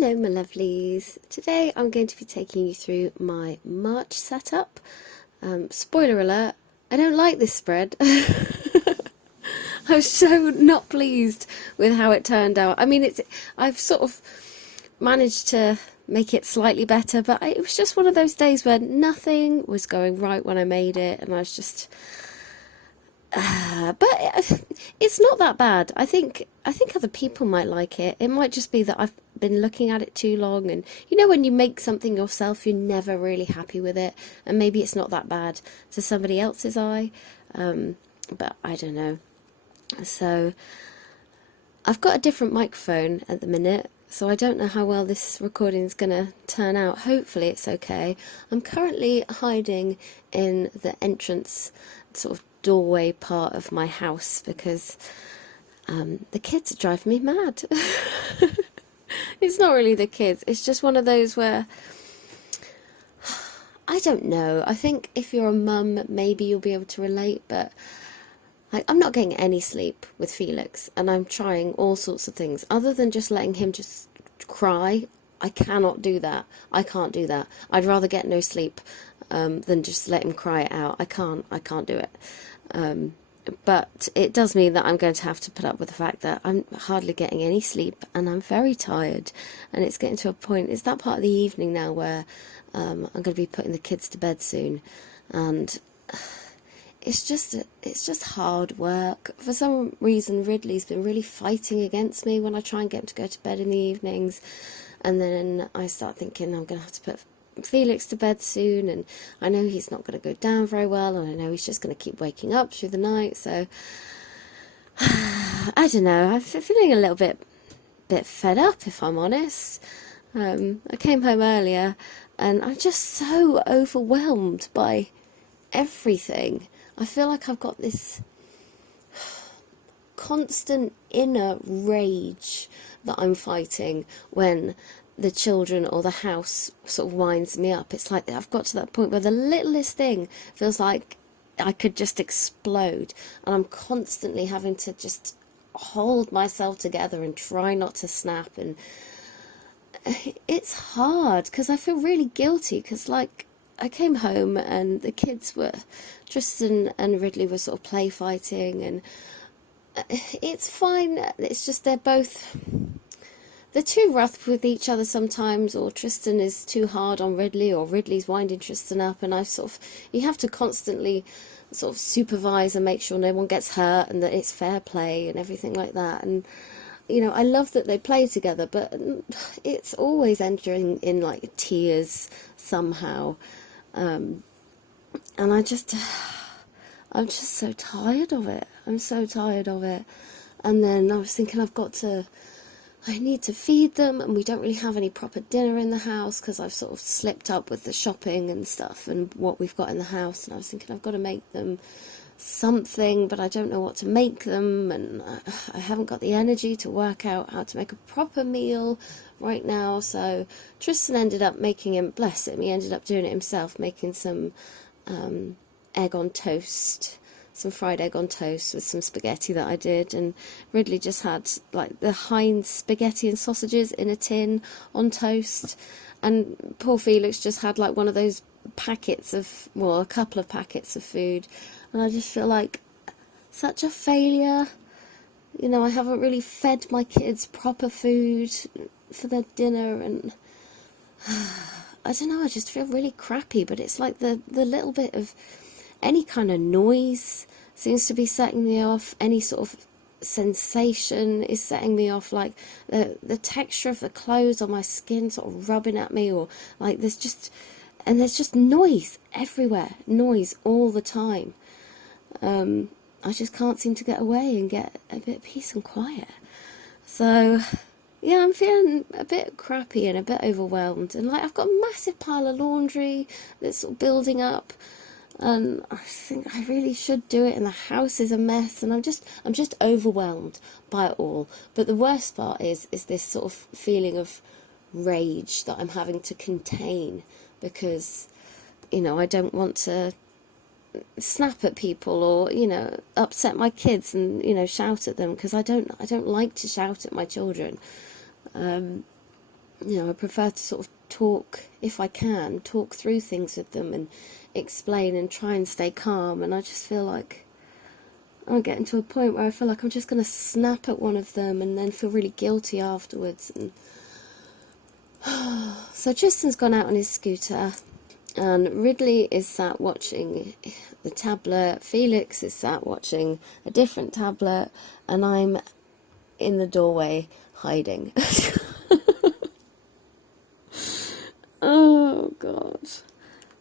Hello my lovelies, today I'm going to be taking you through my March setup. Spoiler alert, I don't like this spread. I was so not pleased with how it turned out. I mean, I've sort of managed to make it slightly better, but it was just one of those days where nothing was going right when I made it, and I was just... but it's not that bad. I think other people might like it. It might just be that I've been looking at it too long, and you know when you make something yourself, you're never really happy with it, and maybe it's not that bad to somebody else's eye, but I don't know. So I've got a different microphone at the minute, so I don't know how well this recording is going to turn out. Hopefully it's okay. I'm currently hiding in the entrance sort of doorway part of my house because the kids drive me mad. It's not really the kids, it's just one of those where I don't know. I think if you're a mum maybe you'll be able to relate, but I'm not getting any sleep with Felix, and I'm trying all sorts of things other than just letting him just cry. I cannot do that. I can't do that. I'd rather get no sleep than just let him cry it out. I can't do it. But it does mean that I'm going to have to put up with the fact that I'm hardly getting any sleep and I'm very tired, and it's getting to a point, it's that part of the evening now where I'm going to be putting the kids to bed soon, and it's just hard work. For some reason Ridley's been really fighting against me when I try and get him to go to bed in the evenings, and then I start thinking I'm going to have to put Felix to bed soon, and I know he's not going to go down very well, and I know he's just going to keep waking up through the night, so I don't know, I'm feeling a little bit fed up, if I'm honest. I came home earlier and I'm just so overwhelmed by everything. I feel like I've got this constant inner rage that I'm fighting when the children or the house sort of winds me up. It's like I've got to that point where the littlest thing feels like I could just explode, and I'm constantly having to just hold myself together and try not to snap, and it's hard because I feel really guilty because, like, I came home and the kids were, Tristan and Ridley were sort of play fighting, and it's fine. It's just they're too rough with each other sometimes, or Tristan is too hard on Ridley, or Ridley's winding Tristan up, and you have to constantly sort of supervise and make sure no one gets hurt and that it's fair play and everything like that. And you know, I love that they play together, but it's always entering in like tears somehow, and I'm just so tired of it. I'm so tired of it. And then I was thinking I need to feed them, and we don't really have any proper dinner in the house because I've sort of slipped up with the shopping and stuff and what we've got in the house, and I was thinking I've got to make them something, but I don't know what to make them, and I haven't got the energy to work out how to make a proper meal right now. So Tristan ended up making him, bless him, he ended up doing it himself, making some egg on toast, some fried egg on toast with some spaghetti that I did, and Ridley just had like the Heinz spaghetti and sausages in a tin on toast, and poor Felix just had like one of those packets of, well, a couple of packets of food, and I just feel like such a failure. You know, I haven't really fed my kids proper food for their dinner, and I don't know, I just feel really crappy. But it's like the little bit of any kind of noise seems to be setting me off. Any sort of sensation is setting me off, like the texture of the clothes on my skin sort of rubbing at me, or like there's just noise everywhere, noise all the time. I just can't seem to get away and get a bit of peace and quiet. So yeah, I'm feeling a bit crappy and a bit overwhelmed, and like I've got a massive pile of laundry that's sort of building up, and I think I really should do it, and the house is a mess, and I'm just overwhelmed by it all. But the worst part is this sort of feeling of rage that I'm having to contain, because you know, I don't want to snap at people or, you know, upset my kids and, you know, shout at them, because I don't like to shout at my children. you know, I prefer to sort of talk, if I can, talk through things with them and explain and try and stay calm. And I just feel like I'm getting to a point where I feel like I'm just going to snap at one of them and then feel really guilty afterwards. And so Tristan's gone out on his scooter, and Ridley is sat watching the tablet, Felix is sat watching a different tablet, and I'm in the doorway hiding. Oh God.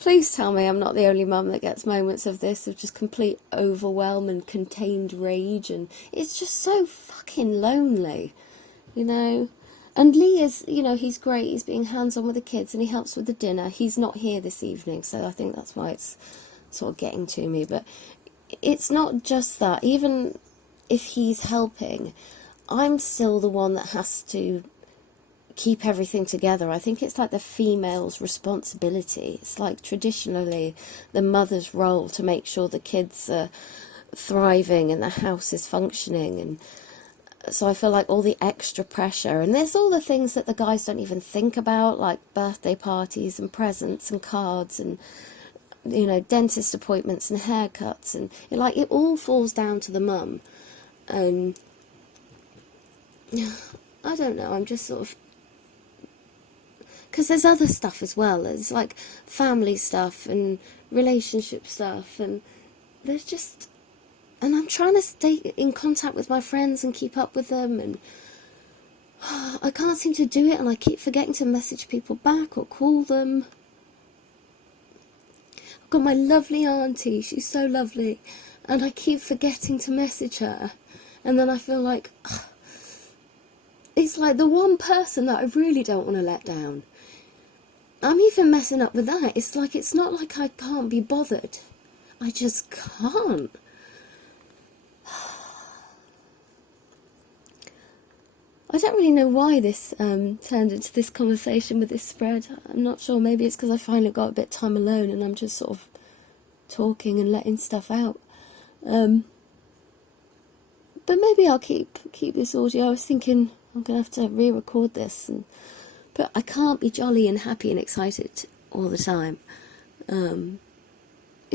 Please tell me I'm not the only mum that gets moments of this, of just complete overwhelm and contained rage, and it's just so fucking lonely, you know? And Lee is, you know, he's great, he's being hands-on with the kids and he helps with the dinner. He's not here this evening, so I think that's why it's sort of getting to me. But it's not just that. Even if he's helping, I'm still the one that has to keep everything together. I think it's like the female's responsibility. It's like traditionally the mother's role to make sure the kids are thriving and the house is functioning. And so I feel like all the extra pressure, and there's all the things that the guys don't even think about, like birthday parties and presents and cards and, you know, dentist appointments and haircuts, and like it all falls down to the mum. And I don't know, I'm just sort of, because there's other stuff as well. There's like family stuff and relationship stuff, and there's just, and I'm trying to stay in contact with my friends and keep up with them, and I can't seem to do it, and I keep forgetting to message people back or call them. I've got my lovely auntie, she's so lovely, and I keep forgetting to message her, and then I feel like it's like the one person that I really don't want to let down. I'm even messing up with that. It's like, it's not like I can't be bothered. I just can't. I don't really know why this turned into this conversation with this spread. I'm not sure. Maybe it's because I finally got a bit of time alone and I'm just sort of talking and letting stuff out. But maybe I'll keep this audio. I was thinking I'm going to have to re-record this, but I can't be jolly and happy and excited all the time. You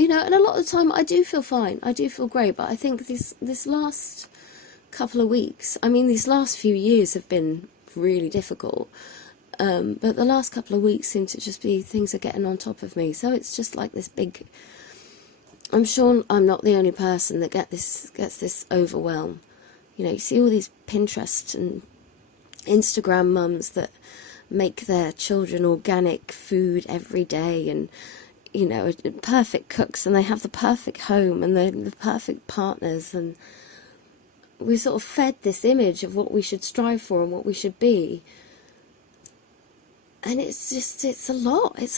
know, and a lot of the time I do feel fine. I do feel great, but I think this last couple of weeks, I mean, these last few years have been really difficult. But the last couple of weeks seem to just be, things are getting on top of me. So it's just like this big, I'm sure I'm not the only person that gets this overwhelm. You know, you see all these Pinterest and Instagram mums that make their children organic food every day, and, you know, perfect cooks, and they have the perfect home and the perfect partners, and we're sort of fed this image of what we should strive for and what we should be. And it's just, it's a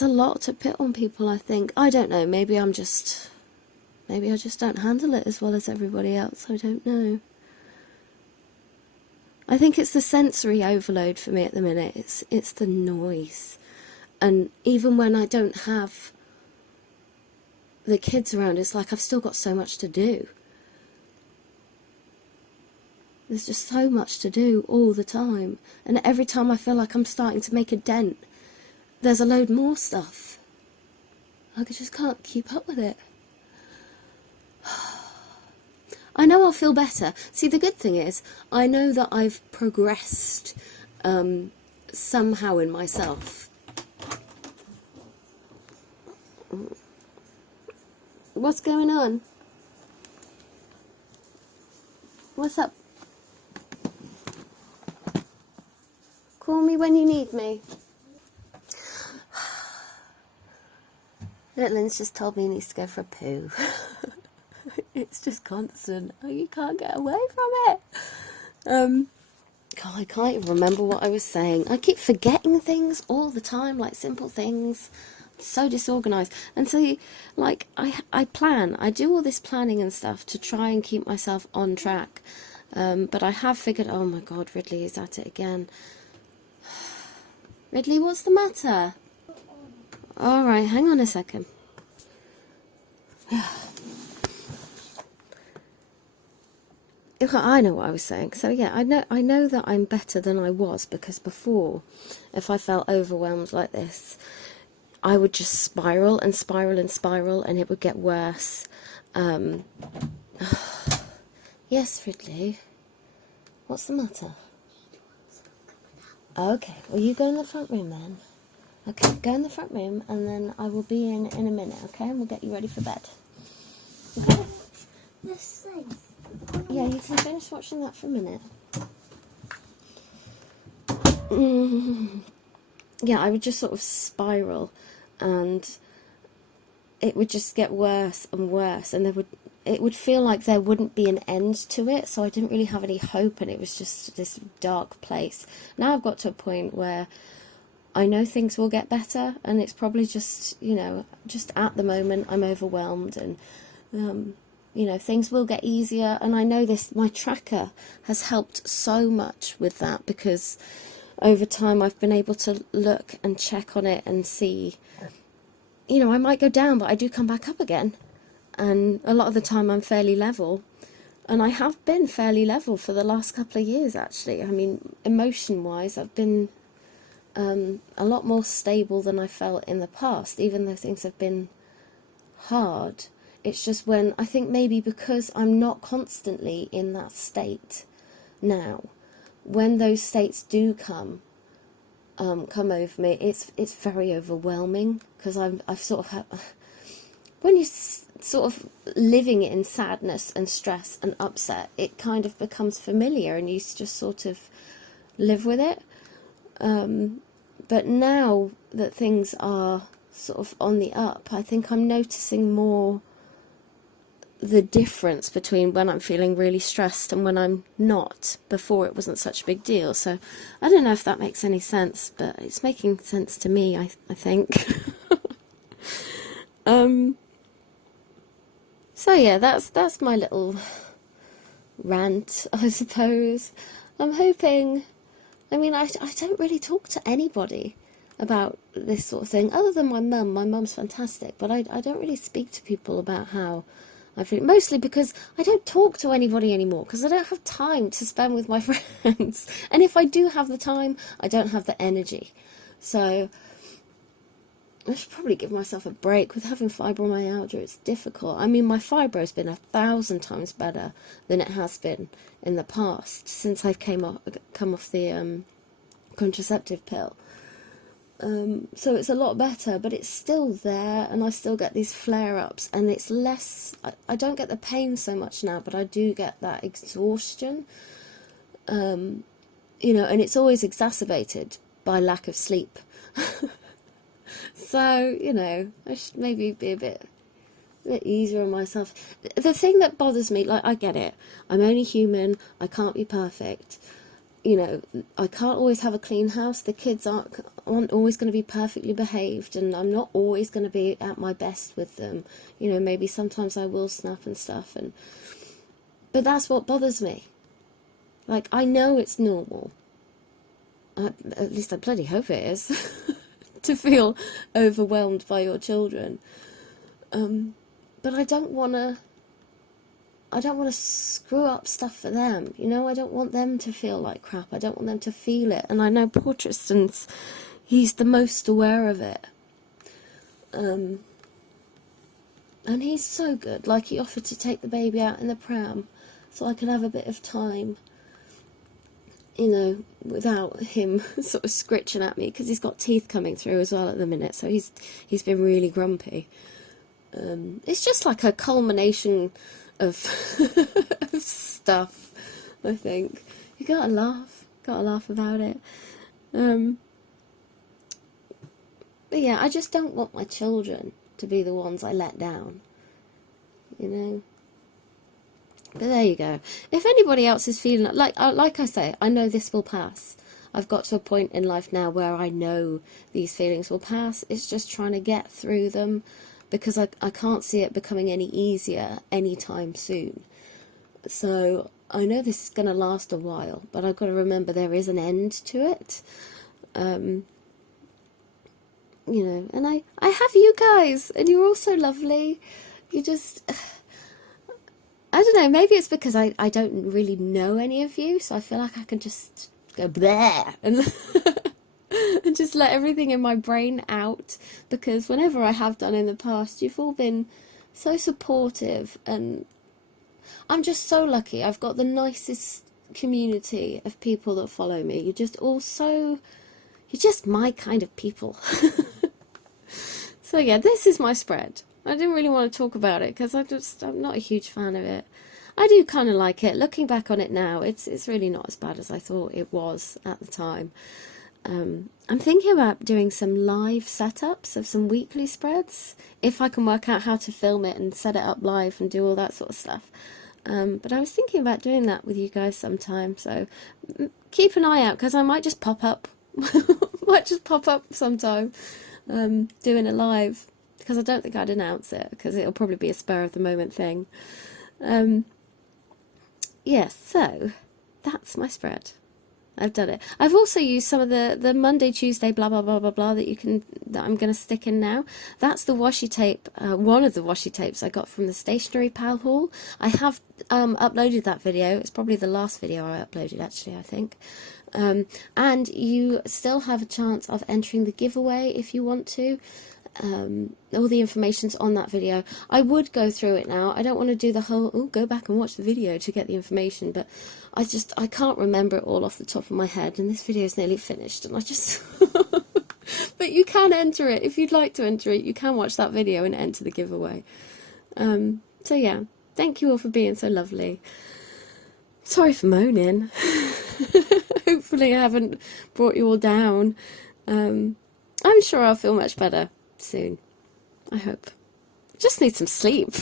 lot to put on people, I think. I don't know, maybe I just don't handle it as well as everybody else, I don't know. I think it's the sensory overload for me at the minute. It's the noise. And even when I don't have the kids around, it's like I've still got so much to do. There's just so much to do all the time. And every time I feel like I'm starting to make a dent, there's a load more stuff. I just can't keep up with it. I know I'll feel better. See, the good thing is, I know that I've progressed somehow in myself. What's going on? What's up? Call me when you need me. Littlin's just told me he needs to go for a poo. It's just constant. Oh, you can't get away from it. God, I can't even remember what I was saying. I keep forgetting things all the time, like simple things. I'm so disorganised. And so, like, I plan. I do all this planning and stuff to try and keep myself on track. But I have figured, oh my God, Ridley is at it again. Ridley, what's the matter? All right, hang on a second. I know what I was saying. So yeah, I know that I'm better than I was, because before, if I felt overwhelmed like this, I would just spiral and spiral and spiral, and it would get worse. Yes, Ridley. What's the matter? Okay, well, you go in the front room then. Okay, go in the front room, and then I will be in a minute, okay? And we'll get you ready for bed. Okay? This thing. Yeah, you can finish watching that for a minute. Yeah, I would just sort of spiral, and it would just get worse and worse, and it would feel like there wouldn't be an end to it, so I didn't really have any hope, and it was just this dark place. Now I've got to a point where I know things will get better, and it's probably just, you know, just at the moment I'm overwhelmed, and you know, things will get easier. And I know my tracker has helped so much with that, because over time I've been able to look and check on it and see, you know, I might go down, but I do come back up again. And a lot of the time I'm fairly level. And I have been fairly level for the last couple of years, actually. I mean, emotion-wise, I've been a lot more stable than I felt in the past, even though things have been hard. It's just when, I think maybe because I'm not constantly in that state now, when those states do come over me, it's very overwhelming, because I've sort of when you're sort of living in sadness and stress and upset, it kind of becomes familiar, and you just sort of live with it. But now that things are sort of on the up, I think I'm noticing more the difference between when I'm feeling really stressed and when I'm not. Before, it wasn't such a big deal. So I don't know if that makes any sense, but it's making sense to me, I think. So yeah, that's my little rant, I suppose. I'm hoping, I mean, I don't really talk to anybody about this sort of thing, other than my mum. My mum's fantastic, but I don't really speak to people about how I feel, mostly because I don't talk to anybody anymore, because I don't have time to spend with my friends. And if I do have the time, I don't have the energy. So I should probably give myself a break. With having fibromyalgia, it's difficult. I mean, my fibro's been 1,000 times better than it has been in the past, since I've come off the contraceptive pill. So it's a lot better, but it's still there, and I still get these flare-ups, and it's less, I don't get the pain so much now, but I do get that exhaustion, you know, and it's always exacerbated by lack of sleep. So, you know, I should maybe be a bit easier on myself. The thing that bothers me, like, I get it, I'm only human, I can't be perfect. You know, I can't always have a clean house. The kids aren't always going to be perfectly behaved, and I'm not always going to be at my best with them. You know, maybe sometimes I will snap and stuff, but that's what bothers me. Like, I know it's normal. At least I bloody hope it is. To feel overwhelmed by your children. But I don't want to screw up stuff for them, you know. I don't want them to feel like crap. I don't want them to feel it. And I know poor Tristan's, he's the most aware of it. And he's so good. Like, he offered to take the baby out in the pram so I could have a bit of time, you know, without him sort of scritching at me, because he's got teeth coming through as well at the minute, so he's been really grumpy. It's just like a culmination of of stuff, I think. You gotta laugh about it. But yeah, I just don't want my children to be the ones I let down, you know. But there you go. If anybody else is feeling like I say, I know this will pass. I've got to a point in life now where I know these feelings will pass. It's just trying to get through them, because I can't see it becoming any easier anytime soon. So I know this is going to last a while, but I've got to remember there is an end to it. You know, and I have you guys, and you're all so lovely. You just... I don't know, maybe it's because I don't really know any of you, so I feel like I can just go there and and just let everything in my brain out, because whenever I have done in the past, you've all been so supportive, and I'm just so lucky. I've got the nicest community of people that follow me. You're just all so, you're just my kind of people. So yeah, this is my spread. I didn't really want to talk about it because I'm not a huge fan of it. I do kind of like it. Looking back on it now, it's really not as bad as I thought it was at the time. I'm thinking about doing some live setups of some weekly spreads, if I can work out how to film it and set it up live and do all that sort of stuff. But I was thinking about doing that with you guys sometime, so keep an eye out, because I might just pop up. Might just pop up sometime, doing it live, because I don't think I'd announce it, because it'll probably be a spur of the moment thing. Yes, so that's my spread. I've done it. I've also used some of the Monday, Tuesday, blah, blah, blah, blah, blah that I'm going to stick in now. That's the washi tape, one of the washi tapes I got from the Stationery Pal haul. I have uploaded that video. It's probably the last video I uploaded, actually, I think. And you still have a chance of entering the giveaway if you want to. All the information's on that video. I would go through it now. I don't want to do the whole, go back and watch the video to get the information, but I can't remember it all off the top of my head, and this video is nearly finished, and I just but you can enter it. If you'd like to enter it, you can watch that video and enter the giveaway. So yeah, thank you all for being so lovely. Sorry for moaning. Hopefully I haven't brought you all down. I'm sure I'll feel much better soon. I hope. Just need some sleep.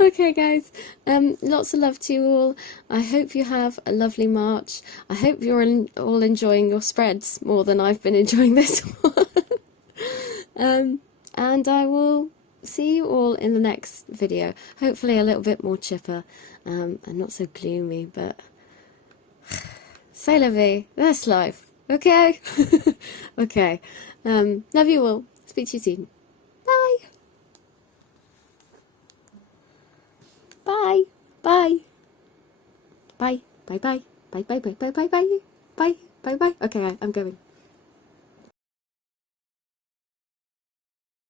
Okay, guys. Lots of love to you all. I hope you have a lovely March. I hope you're all enjoying your spreads more than I've been enjoying this one. And I will see you all in the next video. Hopefully a little bit more chipper, and not so gloomy, but c'est la vie. That's life. Okay? Okay. Love you all. Speak to you soon. Bye. Bye. Bye. Bye. Bye. Bye. Bye. Bye. Bye. Bye. Bye. Bye. Bye. Bye. Bye. Okay, I'm going.